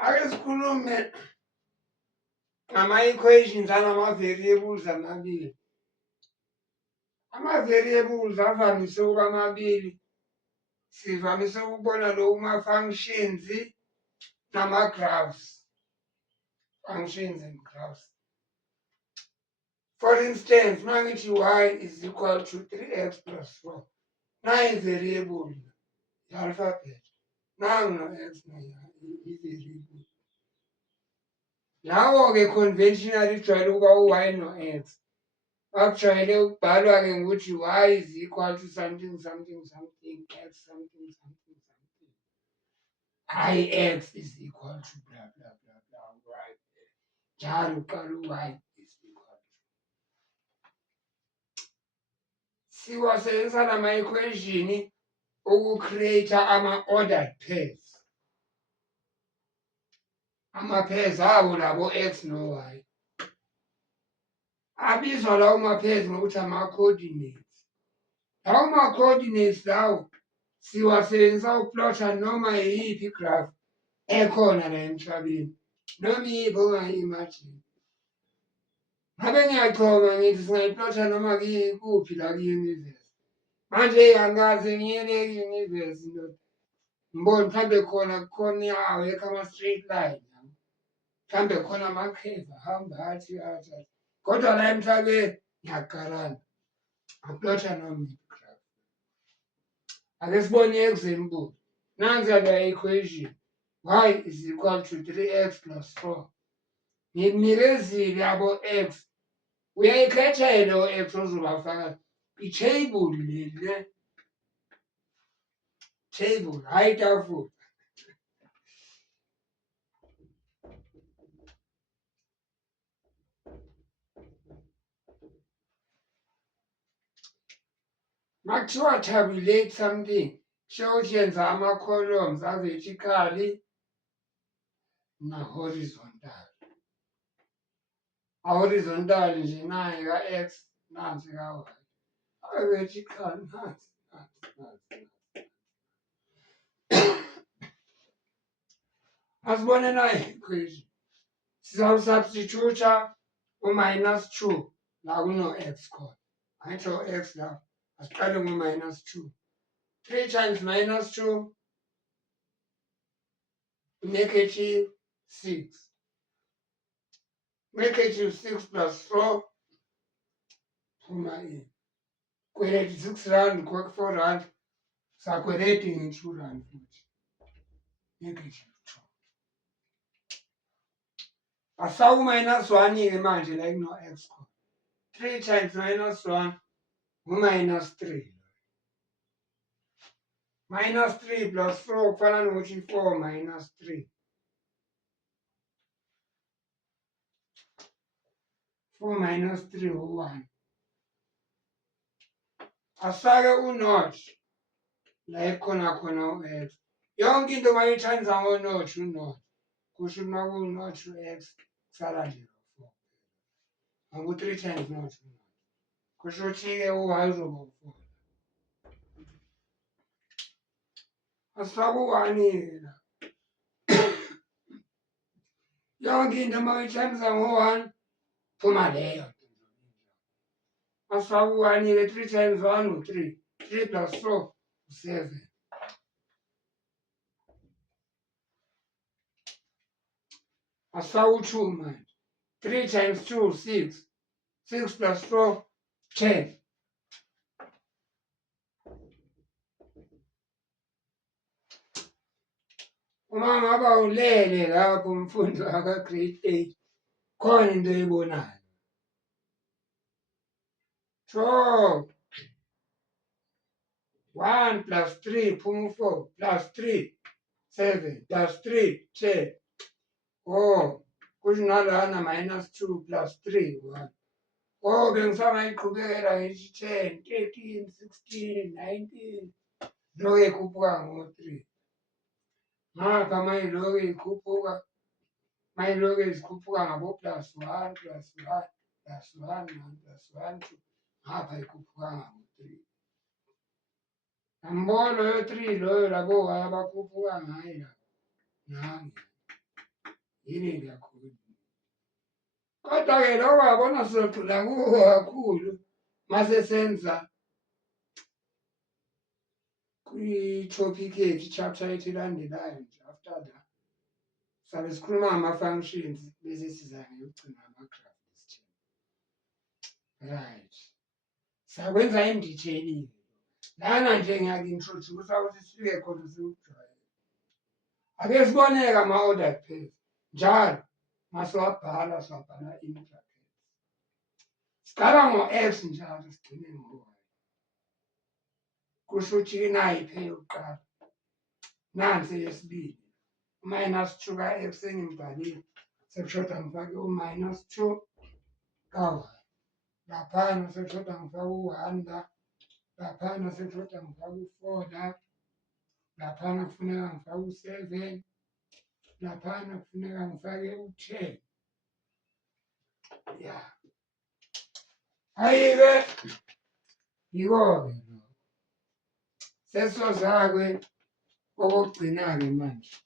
Ake sikhulume ngama-equations anama-variables amabili. Ama-variables avamise ukuba amabili. Sivamise ukubona lokhu kuma-functions nama-graphs. Functions and graphs. For instance, uma ngithi y is equal to 3x plus 4. Nayi variable i-alphabet. Nangu no-x i-variable. Lawo-ke conventionally ijwayele ukuba u-y no-x. Bakujwayele ukubhalwa-ke ngokuthi y is equal to something something something x something something something. Hhayi x is equal to blah blah blah blah y. Njalo uqala u-y is equal to. Siwasebenzisa lama-equation uku-create ama-ordered pairs. Ama-pairs abo labo x no-y. Abizwa lawo ma-pairs ngokuthi ama-coordinates. Lawo ma-coordinates lawo siwasebenzisa ukuplotha noma yiyiphi igraph ekhona la emhlabeni. Noma iyiphi ongayi-imagine. Ngabe ngiyachoma ngithi singayiplotha noma kuphi la ku-universe. Manje angikaze ngiye le ku-universe ndoda. Ngibone mhlambe kukhona awekho ama-straight line. Mhlambe khona ama-curve ahamba athi. Kodwa la emhlabeni ngiyakarana. Ngaplotha noma igraph. Ake sibone i-example. Nansi la equation. Y is equal to 3x plus 4. Ngikunikezile yabo x. Uyayikhetha lo x ozobafaka. I-table le. Table, hhayi itafula. Makuthiwa tabulate something. Kusho ukuthi yenza ama-columns a-vertically na-horizontal. A-horizontal nje nayi ka-x nansi ka-y. A-vertical nansi. Asibone nayi i-equation. Sizawusubstitute u-2 la kuno-x khona. Ayitsho x la. Asiqale ngo-2. 3 times -2 negative 6. Negative 6 plus 4 phuma in. Kweleti 6 rand kwek 4 rand. Sakweleti nge-2 rand futhi. Negative 2. Asawu-1 manje la kuno-x khona. 3 times -1 ngu-3. -3 plus 4 kufana nokuthi 4 minus 3. 4 minus 3 u-1. Asifake u-0 la ekhona u-x. Yonke into mayithanisa ngo-0 u-0. Kusho uma ku-0 u-x kusala nje 4. Ngaku 3 times 0 u-0. Kusho ukuthi-ke u-y uzoba 4. Asifake u-1 la. Yonke into mayithanisa ngo-1 phuma leyo. Asifake u-1 3 times 1 u-3. 3 plus 4 u-7. Asifake u-2 manje. 3 times 2 6. 6 plus 4 10. Uma ngaba ulele lapho umfundi waka-grade 8 khona into eyibonayo. So 1 plus 3 phuma 4 plus 3 7 plus 3 10. Oh, kusho nalana -2 plus 3 1. Oh, bengisangayiqhubekela ngithi 10 13 16 19. Lokhu ekhuphuka ngo-3. Ngapha mayiloku ikhuphuka. Mayiloku zikhuphuka ngabo+1 +1 +1 +1 2. Ngapha ikhuphuka ngabo-3. Ngambona loyo 3 loyo labo abakhuphuka ngayo la. Nangi. yini kakhulu. Kodwa-ke lokho wabona sizogxila kuko kakhulu mase senza kwi-topic yethu i-chapter yethu elandelayo nje after that. Sabe sikhuluma ngama-functions bese siza ngeyokugcina ama-graph system. Right. Sakwenza in detail. Lana nje ngiyaku-introduce ukuthi sifike khona sikujwayele. Ake siboneke ama-ordered pairs. Njalo masiwabhala siwabhala in brackets. Siqala ngo-X njalo sigcine ngo-Y. Kusho ukuthi nayi i-pair yokuqala. Nansi eyesibili. -2 ka-X engimbalile. Sekushoda ngifake u-2 ka-Y. Laphana sekushoda ngifake u-1 la. Laphana sekushoda ngifake u-4 la. Laphana kufuneka ngifake u-7. Laphana kufuneka ngifake u-10. Ya. Hhayi-ke yiko-ke lokho. Sesiyoza-ke okokugcina-ke manje.